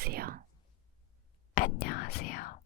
안녕하세요. 안녕하세요.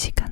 Sigan.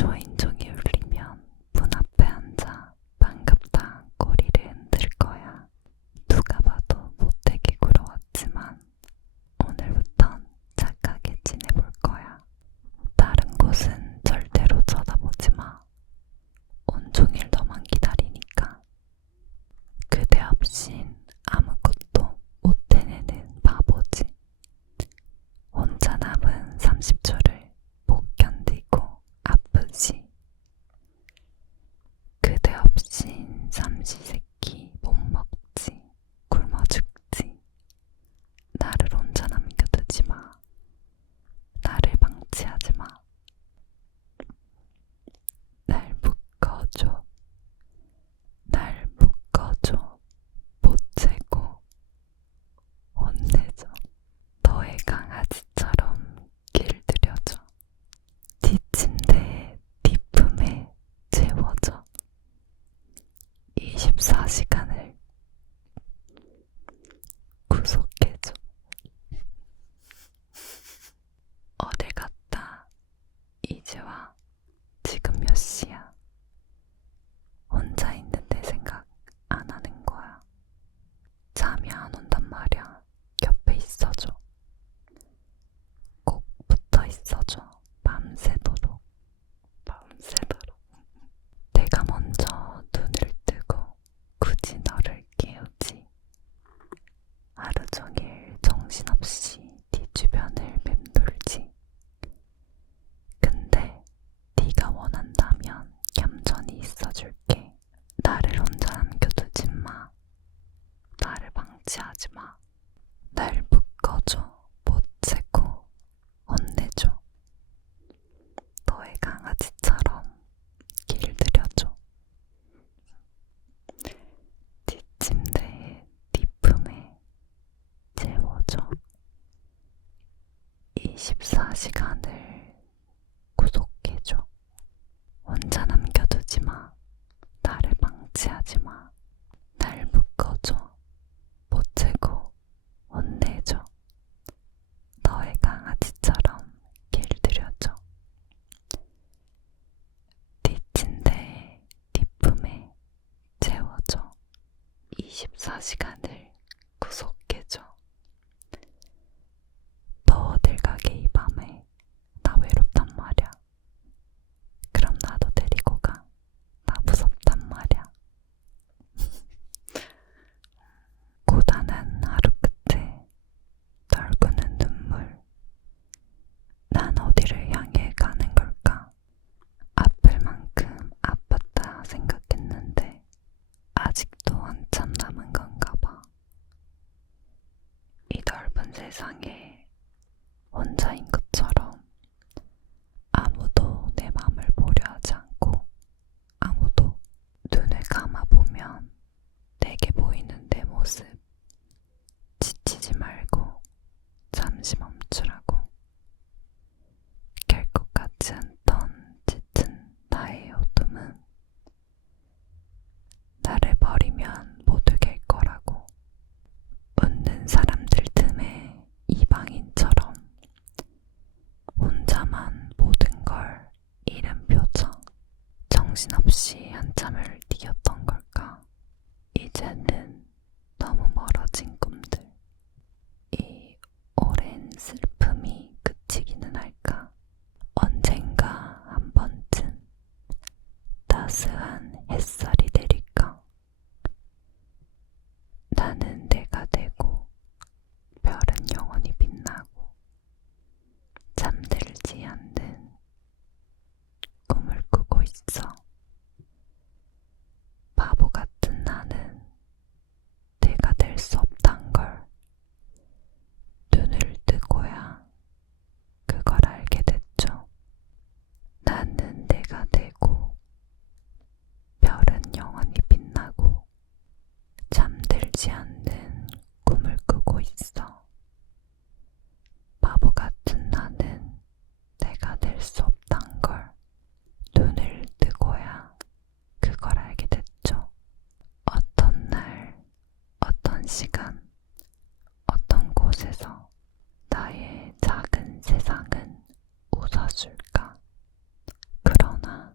join to 굳이. 24시간을 구속해줘. 혼자 남겨두지 마. 나를 방치하지 마. 날 묶어줘. 보채고 혼내줘. 너의 강아지처럼 길들여줘. 네 침대에 네 품에 채워줘. 24시간을 세상에 혼자인 것처럼 아무도 내 맘을 보려 하지 않고 아무도 눈을 감아보면 내게 보이는 내 모습 지치지 말고 잠시 멈추라고 결코 같지 않다. 정신없이 한참을 뛰었던 걸까? 이제는 시간, 어떤 곳에서 나의 작은 세상은 웃어줄까? 그러나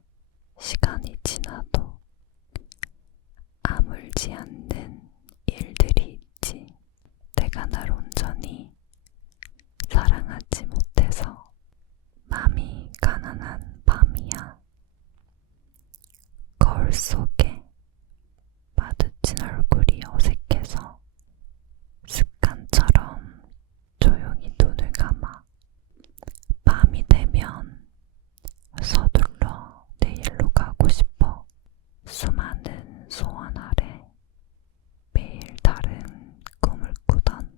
시간이 지나도 아물지 않는 일들이 있지. 내가 날 온전히 사랑하지 못해서 맘이 가난한 밤이야. 거울 속에 마주친 얼굴이 어색해서 습관처럼 조용히 눈을 감아 밤이 되면 서둘러 내일로 가고 싶어 수많은 소원 아래 매일 다른 꿈을 꾸던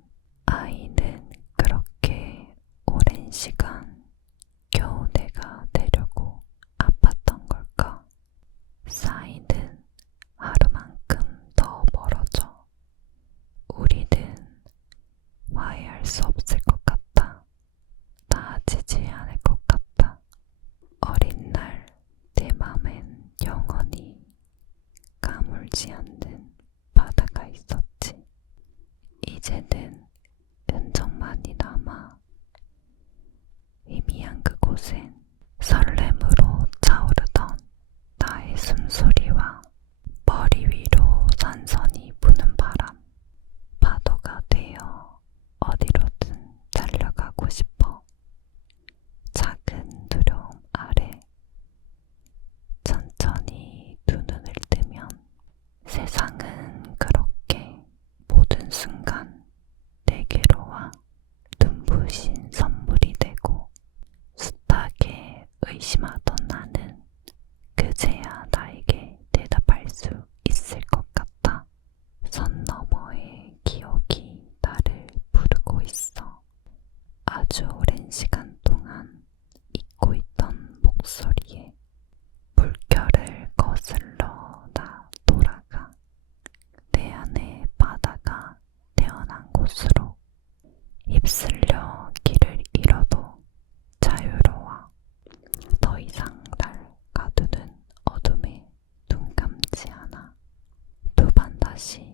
아이는 그렇게 오랜 시간 겨우 내가 되려고 아팠던 걸까? 쌓이는 하루만큼 더 멀어져. 우리는 화해할 수 없을 것 같다. 나아지지 않을 것 같다. 어린 날 내 맘엔 영원히 까물지 않는 바다가 있었지. 이제는 し